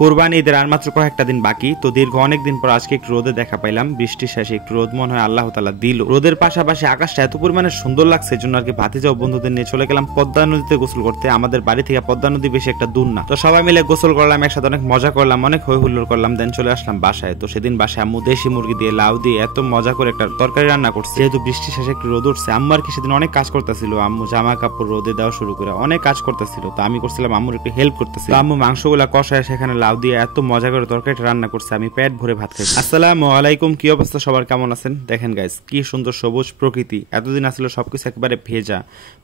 কোরবানি ঈদের আর মাত্র কয়েকটা দিন বাকি, তো দীর্ঘ অনেক দিন পর আজকে একটু রোদে দেখা পাইলাম। বৃষ্টির শেষে একটু রোদ মনে হয় আল্লাহ তাআলা দিল। রোদের পাশাপাশি আকাশটা এত পরিমাণে সুন্দর লাগছে, এই জন্য আর কি ভাতিজা ও বন্ধুদের নিয়ে চলে গেলাম পদ্মা নদীতে গোসল করতে। আমাদের বাড়ি থেকে পদ্মা নদী বেশি একটা দূর না, তো সবাই মিলে গোসল করলাম, একসাথে অনেক মজা করলাম, অনেক হই হুল্লোড় করলাম, দেন চলে আসলাম বাসায়। তো সেদিন বাসায় আম্মু দেশি মুরগি দিয়ে লাউ দিয়ে এত মজা করে একটা তরকারি রান্না করছে। যেহেতু বৃষ্টির শেষে একটু রোদ উঠছে, আম্মু আর কি সেদিন অনেক কাজ করতেছিল। আম্মু জামা কাপড় রোদে দেওয়া শুরু করে অনেক কাজ করতেছিল, তো আমি করছিলাম আম্মুর একটু হেল্প করতেছি। আম্মু মাংসগুলা কষায় সেখানে লাউ দিয়ে এত মজা করে তরকারিটা রান্না করছে, আমি পেট ভরে ভাত খাইছি। আসসালামু আলাইকুম, কি অবস্থা সবার, কেমন আছেন? দেখেন গাইস, কি সুন্দর সবুজ প্রকৃতি। এতদিন আসলে সবকিছু একেবারে ভেজা,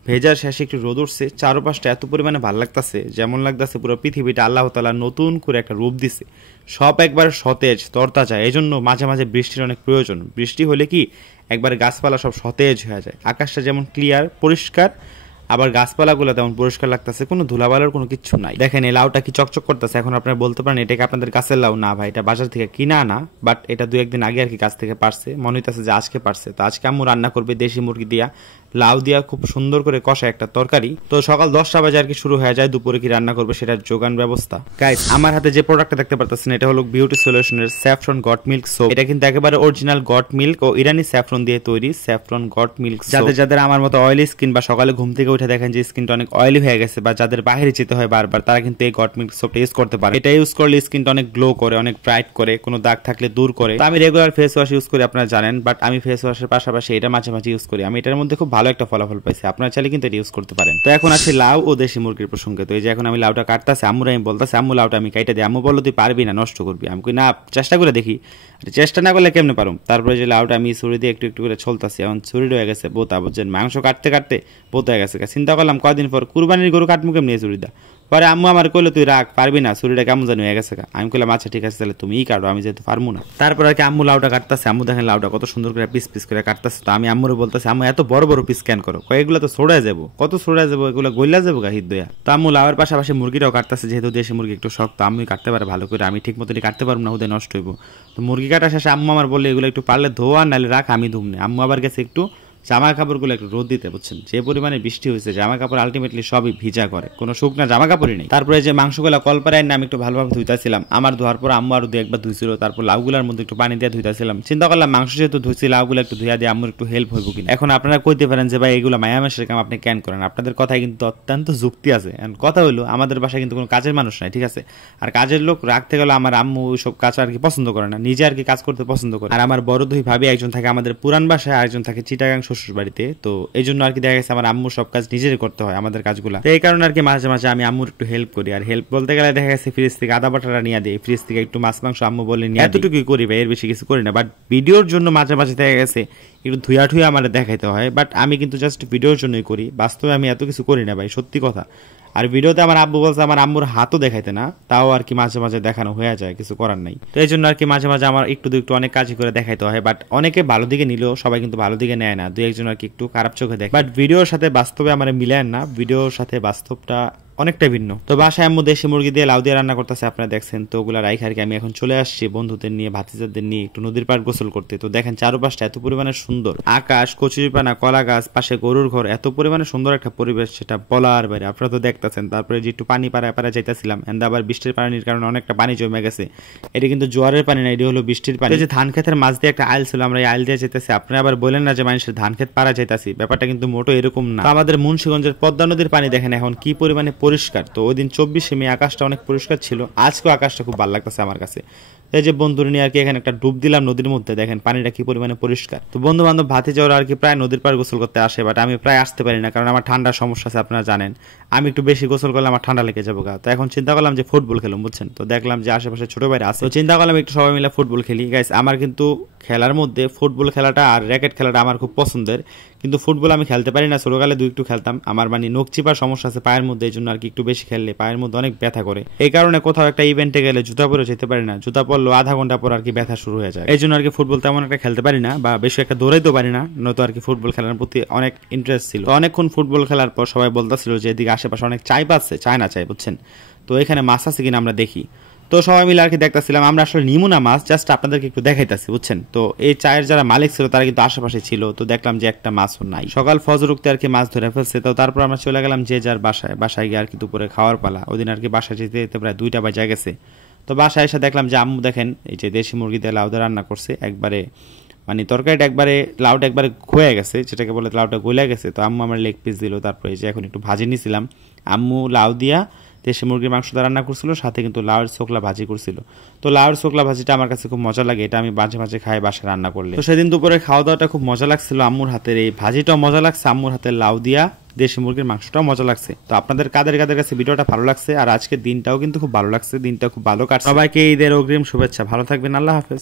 ভেজার শেষে একটু রোদ উঠছে, চারপাশটা এত পরিমাণে ভালো লাগতেছে, যেমন লাগতেছে পুরো পৃথিবীটা আল্লাহ তাআলা নতুন করে একটা রূপ দিছে, সব একবারে সতেজ তরতাজা। এই জন্য মাঝে মাঝে বৃষ্টির অনেক প্রয়োজন। বৃষ্টি হলে কি একবারে গাছপালা সব সতেজ হয়ে যায়, আকাশটা যেমন ক্লিয়ার পরিষ্কার, আবার গাছপালাগুলো তেমন পরিষ্কার লাগতেছে, কোনো ধুলাবালার কোনো কিছু নাই। দেখেন এই লাউটা কি চকচক করতেছে। এখন আপনারা বলতে পারেন এটাকে আপনাদের গাছের লাউ না ভাই, এটা বাজার থেকে কিনা আনা, বাট এটা দু একদিন আগে আর কি গাছ থেকে পারছে, মনে হইতেছে যে আজকে পারছে। তো আজকে আম্মু রান্না করবে দেশি মুরগি দিয়া লাউ দিয়া খুব সুন্দর করে কষা একটা তরকারি। তো সকাল 10টা বাজে আর কি শুরু হয়ে যায়, দুপুরে কি রান্না করবে সেটার যোগান ব্যবস্থা। গাইস, আমার হাতে যে প্রোডাক্টটা দেখতে পারতেছেন এটা হলো বিউটি সলিউশনের স্যাফরন গট মিল্ক সোপ। এটা কিন্তু একেবারে অরিজিনাল গট মিল্ক ও ইরানি স্যাফরন দিয়ে তৈরি স্যাফরন গট মিল্ক। যাদের আমার মতো অয়েলি স্কিন বা সকালে ঘুম থেকে উঠে দেখেন যে স্কিনটা অনেক অয়েলি হয়ে গেছে, বা যাদের বাইরে যেতে হয় বারবার, তারা কিন্তু এই গট মিল্ক সোপটা ইউজ করতে পারে। এটা ইউজ করলে স্কিনটা অনেক গ্লো করে, অনেক ব্রাইট করে, কোনো দাগ থাকলে দূর করে। তো আমি রেগুলার ফেস ওয়াশ ইউজ করি, আপনারা জানেন, বাট আমি ফেস ওয়াশের পাশাপাশি এটা মাঝে মাঝে ইউজ করি। আমি এটার মধ্যে খুব ভালো একটা ফলাফল পাইছি, আপনারা চাইলে কিন্তু এটা ইউজ করতে পারেন। তো এখন আসি লাউ ও দেশি মুরগির প্রসঙ্গে। তো এই যে এখন আমি লাউটা কাটতেছি, আম্মুর আমি বলতেছি আম্মু লাউটা আমি কাইটা দিই। আম্মু বললো তুই পারবি না, নষ্ট করবি। আমি কই না, চেষ্টা করে দেখি। চেষ্টা না করলে কেমনে পারুম। তারপরে যে লাউটা আমি ছুরি দিয়ে একটু একটু করে ছলতাছি, এখন ছুরি হয়ে গেছে বোতা, বুঝছেন, মাংস কাটতে কাটতে বোতা হয়ে গেছে। চিন্তা করলাম কদিন পর কুরবানির গরু কাটমু কেমনি ছুরি দা। পরে আম্মু আমার কইলো তুই রাখ, পারবি না, ছুরিটা কেমন জানি হয়ে গেছে। আমি কইলাম আচ্ছা ঠিক আছে, তাহলে তুমিই কাটো, আমি যেহেতু পারবো না। তারপর আর কি আম্মু লাউটা কাটতেছে, আম্মু দেখেন লাউটা কত সুন্দর করে পিস পিস করে কাটতেছে। তো আমি আম্মুরে বলতেছি আম্মু এত বড় বড় পিস ক্যান করো, এগুলো তো ছড়ায় যাবো, কত ছড়ায় যাবো, এগুলো গইলা যাবো গা হিত দয়া। তো আম্মু লাউয়ের পাশাপাশি মুরগিটাও কাটতেছে, যেহেতু দেশি মুরগি একটু শক্ত, আম্মুই কাটতে পারে ভালো করে, আমি ঠিক মতনই কাটতে পারবো না, ওদের নষ্ট হইব। তো মুরগি কাটা শেষে আম্মু আমার বললে এগুলো একটু পারলে ধোয়া, নাহলে রাখ আমি ধুমনে। আম্মু আবার গেছে একটু জামা কাপড়গুলো একটু রোদ দিতে, বুঝছেন, যে পরিমাণে বৃষ্টি হয়েছে জামা কাপড় আলটিমেটলি সবই ভিজা করে, কোনো শুকনা জামা কাপড়ই নেই। তারপরে যে মাংসগুলো কলপাড়ায় না আমি একটু ভালোভাবে ধুইতেছিলাম, আমার ধোয়ার পর আম্মু আরো 2-1 বার ধুইছিল। তারপর লাউগুলার মধ্যে একটু পানি দিয়ে ধুইতেছিলাম, চিন্তা করলাম মাংস যেহেতু ধুইছি লাউগুলো একটু ধুইয়া দিয়ে আম্মুর একটু হেল্প হইব কিনা। এখন আপনারা কইতে পারেন যে ভাই এগুলো মায়ামাসের কাম, আপনি কেন করেন? আপনাদের কথায় কিন্তু অত্যন্ত যুক্তি আছে। কথা হলো আমাদের বাসায় কিন্তু কোনো কাজের মানুষ নাই, ঠিক আছে, আর কাজের লোক রাখতে গেলে আমার আম্মু ওইসব কাজ আর কি পছন্দ করে না, নিজে আর কি কাজ করতে পছন্দ করে। আর আমার বড় দুই ভাবি, একজন থাকে আমাদের পুরান বাসায়, আরেকজন থাকে চিটাগাং শ্বশুর বাড়িতে। তো এই জন্য আর কি দেখা গেছে আমার আম্মুর সব কাজ নিজেরই করতে হয় আমাদের কাজগুলো। তো এই কারণে আর কি মাঝে মাঝে আমি আম্মুর একটু হেল্প করি। আর হেল্প বলতে গেলে দেখা গেছে ফ্রিজ থেকে আদা বাটাটা নিয়ে দিই, ফ্রিজ থেকে একটু মাছ মাংস আম্মু বলে নিয়ে, এতটুকুই করি ভাই, এর বেশি কিছু করি না। বাট ভিডিওর জন্য মাঝে মাঝে দেখা গেছে একটু ধুয়া ঠুয়া আমার দেখাইতে হয়, বাট আমি কিন্তু জাস্ট ভিডিওর জন্যই করি, বাস্তবে আমি এত কিছু করি না ভাই, সত্যি কথা। আর ভিডিওতে আমার আব্বু বলছে আমার আম্মুর হাতও দেখাইতে না, তাও আর কি মাঝে মাঝে দেখানো হয়ে যায়, কিছু করার নাই। তো এই জন্য আর কি মাঝে মাঝে আমার একটু অনেক কাজই করে দেখাইতে হয়। বাট অনেকে ভালো দিকে নিলেও সবাই কিন্তু ভালো দিকে নেয় না, 2-1 জন আর কি একটু খারাপ চোখে দেখে। বাট ভিডিওর সাথে বাস্তবে আমার মিলেন না, ভিডিওর সাথে বাস্তবটা অনেকটা ভিন্ন। তো বাসায় আম্মু দেশি মুরগি দিয়ে লাউ দিয়ে রান্না করতেছে, আপনারা দেখছেন। তো ওগুলা রাইখা আর কি আমি এখন চলে আসছি বন্ধুদের নিয়ে, ভাতিজাদের নিয়ে একটু নদীর পাড় গোসল করতে। তো দেখেন চারপাশটা এত পরিমাণে সুন্দর, আকাশ, কচুরিপানা, কলা গাছ, পাশে গরুর ঘর, এত পরিমাণে সুন্দর একটা পরিবেশ, সেটা বলার বাইরে, আপনারা তো দেখতেছেন। তারপরে যে একটু পানি পাড়ায় যাইতেছিলাম, এন্ড আবার বৃষ্টির পানির কারণে অনেকটা পানি জমে গেছে। এটা কিন্তু জোয়ারের পানি না, এটি হলো বৃষ্টির পানি। যে ধান ক্ষেতের মাছ দিয়ে একটা আইল ছিল, আমরা এই আইল দিয়ে যেতেছি। আপনারা আবার বলেন না যে মানুষের ধান ক্ষেত পাড়া যাইতাছি, ব্যাপারটা কিন্তু মোটো এরকম না। আমাদের মুন্সিগঞ্জের পদ্মা নদীর পানি দেখেন এখন কি পরিমাণে পরিষ্কার। তো ওই দিন 24শে মে আকাশটা অনেক পরিষ্কার ছিল, আজকেও আকাশটা খুব ভালো লাগতেছে আমার কাছে। এই যে বন্ধুরা নিয়ে আর কি এখানে একটা ডুব দিলাম নদীর মধ্যে, দেখেন পানিটা কি পরিমাণে পরিষ্কার। তো বন্ধু বান্ধব ভাতিজাওরা আর কি প্রায় নদীর পাড় গোসল করতে আসে, বাট আমি প্রায় আসতে পারি না, কারণ আমার ঠান্ডার সমস্যা আছে, আপনারা জানেন। আমি একটু বেশি গোসল করলে আমার ঠান্ডা লেগে যাবো গা। তো এখন চিন্তা করলাম যে ফুটবল খেলুম, বুঝছেন। তো দেখলাম যে আশেপাশে ছোট ভাইরা আছে, তো চিন্তা করলাম একটু সবাই মিলে ফুটবল খেলি। গাইস, আমার কিন্তু খেলার মধ্যে ফুটবল খেলাটা আর র্যাকেট খেলাটা আমার খুব পছন্দের, কিন্তু ফুটবল আমি খেলতে পারি না। ছোটকালে একটু খেলতাম, আমার মানে নখ চিপার সমস্যা আছে পায়ের মধ্যে, এই জন্য আর কি একটু বেশি খেললে পায়ের মধ্যে অনেক ব্যথা করে। এই কারণে কোথাও একটা ইভেন্টে গেলে জুতা পরে যেতে পারি না, জুতা পরলেও আধা ঘন্টা পর আর কি ব্যথা শুরু হয়ে যায়। এই জন্য আর কি ফুটবল তেমন একটা খেলতে পারি না, বা বেশি একটা দৌড়াইতে পারি না, নয়তো আর কি ফুটবল খেলার প্রতি অনেক ইন্টারেস্ট ছিল। তো অনেকক্ষণ ফুটবল খেলার পর সবাই বলতেছিল যে এদিকে আশেপাশে অনেক চাই পাচ্ছে, চায় না চাই, বুঝছেন। তো এখানে মাছ আছে কিনা আমরা দেখি। তো সবাই মিলে আর কি দেখতেছিলাম, আমরা আসলে নিমু না মাছ, জাস্ট আপনাদেরকে একটু দেখাইতেছি, বুঝছেন। তো এই চায়ের যারা মালিক ছিল তারা কিন্তু আশেপাশে ছিল, তো দেখলাম যে একটা মাছও নাই। সকাল ফজর উঠতে আর কি মাছ ধরে ফেলছে। তো তারপর আমরা চলে গেলাম যে যার বাসায় গিয়ে আর কি দুপুরে খাওয়ার পালা। ওই দিন আর কি বাসায় যেতে যেতে প্রায় 2টা বাজে গেছে। তো তো বাসায় এসে দেখলাম যে আম্মু দেখেন এই যে দেশি মুরগি দিয়ে লাউ দিয়ে রান্না করছে, একবারে মানে তরকারিটা একবারে লাউটা একবারে ক্ষয়ে গেছে, যেটাকে বলে লাউটা গলে গেছে। তো আম্মু আমার লেগ পিস দিল, তারপরে এই যে এখন একটু ভাজি নিছিলাম। আম্মু লাউ দিয়া দেশি মুরগির মাংসটা রান্না করছিল, সাথে কিন্তু লাউয়ের চোখলা ভাজি করছিল। তো লাউয়ের চোখলা ভাজিটা আমার কাছে খুব মজা লাগে, এটা আমি মাঝে মাঝে খাই বাসায় রান্না করলে। তো সেদিন দুপুরে খাওয়া দাওয়াটা খুব মজা লাগছিল, আম্মুর হাতের এই ভাজিটাও মজা লাগছে, আম্মুর হাতের লাউ দিয়া দেশি মুরগির মাংসটাও মজা লাগছে। তো আপনাদের কাদের কাদের কাছে ভিডিওটা ভালো লাগছে, আর আজকের দিনটাও কিন্তু খুব ভালো লাগছে, দিনটা খুব ভালো কাটছে। সবাইকে ঈদের অগ্রিম শুভেচ্ছা, ভালো থাকবেন, আল্লাহ হাফেজ।